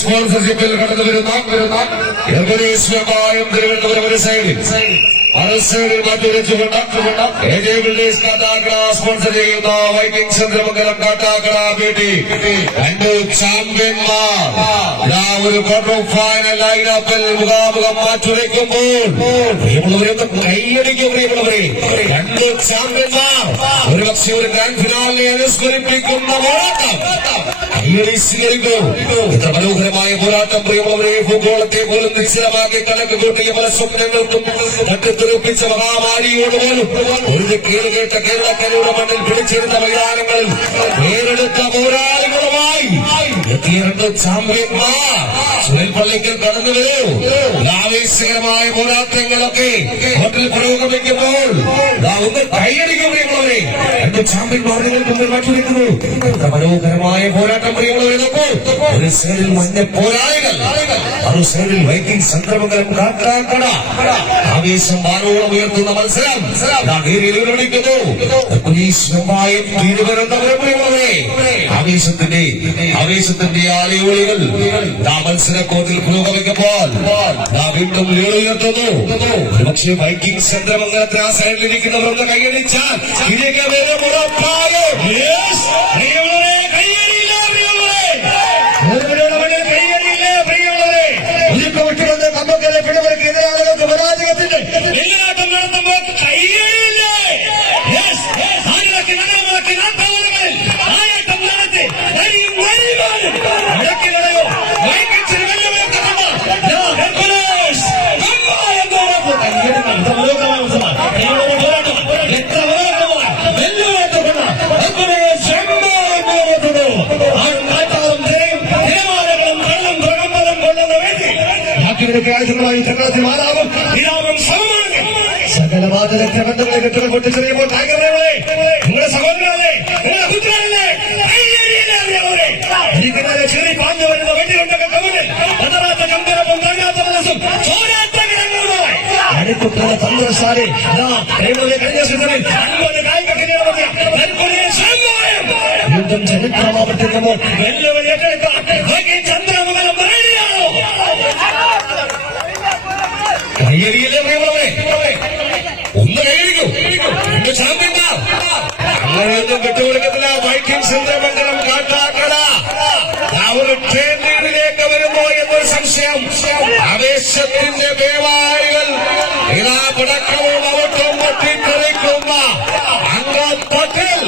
സ്പോൺസർഷിപ്പിൽ കടന്നു വരുന്ന തിരുവനന്തപുരം ഒരു സൈഡിൽ മറുസൈഡിൽ മാറ്റിവെച്ചുകൊണ്ട് സ്പോൺസർ ചെയ്യുന്ന വൈക്കിംഗ് ചന്ദ്രമംഗലം കാട്ടാക്കട ബ്യൂട്ടി രണ്ട് ചാമ്പ്യന്മാർ ഒരു ക്വാർട്ടർ ഫൈനൽ ലൈനപ്പിൽ മുഖാമുഖം മാറ്റുരയ്ക്കുമ്പോൾ പ്രിയമുള്ളവരൊക്കെ കൈയടിക്കും. പ്രിയമുള്ളവരെ, രണ്ട് ചാമ്പ്യന്മാർ ഒരുപക്ഷെ ഒരു ഗ്രാൻഡ് ഫിനാലിനെ അനുസ്മരിപ്പിക്കുന്ന പോരാട്ടം കൈയടി സ്വീകരിക്കും. ഇത്ര മനോഹരമായ പോരാട്ടം പ്രിയമുള്ളവരെ, ഫുട്ബോളത്തെ പോലും നിശ്ചലമാക്കി കണക്ക് കൂട്ടിയ പല സ്വപ്നങ്ങൾക്കും നട്ടുതെറിപ്പിച്ച മഹാമാരിയോട് പോലും ഒരു കേൾക്കേട്ട കേരളക്കരയുടെ മണ്ണിൽ പിടിച്ചെടുത്ത മൈതാനങ്ങളിൽ നേരെടുത്ത പോരാളികളുമായി എത്തിയ രണ്ട് ചാമ്പ്യന്മാർ സുനിൽ പള്ളിക്കൽ കടന്നു വരൂ. ആവേശകരമായ പോരാട്ടങ്ങളൊക്കെ ഹോട്ടലിൽ പുരോഗമിക്കുമ്പോൾ ഒന്ന് കൈയടിക്കും. പ്രിയമുള്ളവരെ, രണ്ട് ചാമ്പ്യന്മാർ നിങ്ങൾക്ക് മുമ്പിൽ മാറ്റിവെക്കുന്നു. മനോഹരമായ പോരാട്ടം പ്രിയമുള്ളവരെ നോക്കൂ. ഒരു സൈഡിൽ മഞ്ഞ പോരാളികൾ, മറു സൈഡിൽ വൈക്കിംഗ് ചന്ദ്രമംഗലം കാട്ടാക്കട. ആവേശം വാനോളം ഉയർത്തുന്ന മത്സരം വിളിക്കുന്നു. തിരുവനന്തപുരം പ്രിയമുള്ളവരെ, ആവേശത്തിന്റെ ആലയോളികൾ മത്സരക്കോട്ടിൽ പുരോഗമിക്കുമ്പോൾ വീണ്ടും ഉയർത്തുന്നു. ഒരുപക്ഷെ വൈക്കിംഗ് ചന്ദ്രമംഗലത്തിന് ആ സൈഡിലിരിക്കുന്നവർ ഒന്ന് കൈയടിച്ചാൽ ഇതിലേക്ക് വരും ഉറപ്പായോ. നമുക്ക് എതിരാളികൾക്ക് പരാജയത്തിന്റെ വെള്ളാട്ടം നടത്തുമ്പോൾ കൈയടിയില്ലേ. ആയട്ടം നടത്തി വടക്കിലയോ വൈകിച്ചിന് വെല്ലുവിളിക്കുന്ന ായി ചക്രത്തിൽ മാറാവും വിരാമം സമമാണ്. സകലവാദ രക്തബന്ധങ്ങളെ കെട്ടുകൾ പൊട്ടിച്ചെറിയുമ്പോൾ നിങ്ങളുടെ സഹോദരങ്ങളെ, നിങ്ങളുടെ പുത്രനല്ലേ ചെറിയ പാഞ്ഞു വരുന്ന വെട്ടികൊണ്ടൊക്കെ കവിഞ്ഞ് അതറാത്ത കമ്പരപ്പം തങ്ങാത്ത മനസ്സും ചോരാത്തകിടങ്ങളുമായി അടുത്തുള്ള തന്ത്രശാലി കഴിഞ്ഞ സീസണിൽ 50 കായികത്തിനെ യുദ്ധം ചരിത്രമാവർത്തിക്കുമ്പോൾ വെല്ലുവിളി ഏറ്റെടുക്കാൻ ചന്ദ്രമംഗലം പറയുകയാണോ. കൈയടിയില്ലേ പ്രിയമുള്ളവരെ, ഒന്ന് കൈയടിക്കും. എന്റെ ചാമ്പ്യന്മാർ അങ്ങനെയൊന്നും വിട്ടുകൊടുക്കത്തില്ല. വൈക്കിംഗ് ചന്ദ്രമംഗലം കാട്ടാക്കട ഒരു ട്രെയിനിലേക്ക് വരുമോ എന്നൊരു സംശയം. ആവേശത്തിന്റെ പേവാരികൾ ഇതാ പടക്കവും അവട്ടും പൊട്ടിത്തെറിക്കുന്ന അംഗപ്പട്ടൽ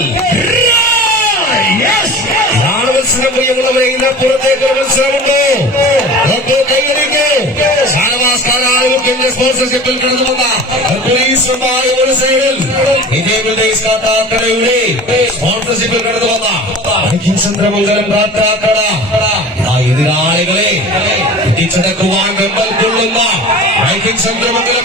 മത്സരം പ്രിയമുള്ളവരെ, ഇതിനപ്പുറത്തേക്ക് മത്സരമുണ്ടോ? കൈവരിക്കൂ. സ്പോൺസർഷിപ്പിൽ കടന്നു വന്ന പോലീസുമായ ഒരു സൈഡിൽ കാട്ടാക്കടയുടെ സ്പോൺസർഷിപ്പിൽ കടന്നു വന്ന വൈക്കിംഗ് ചന്ദ്രമംഗലം കാട്ടാക്കട എതിരാളികളെ പിടിച്ചടക്കുവാൻ വെമ്പൽ കൊള്ളുന്ന വൈക്കിംഗ് ചന്ദ്രമംഗലം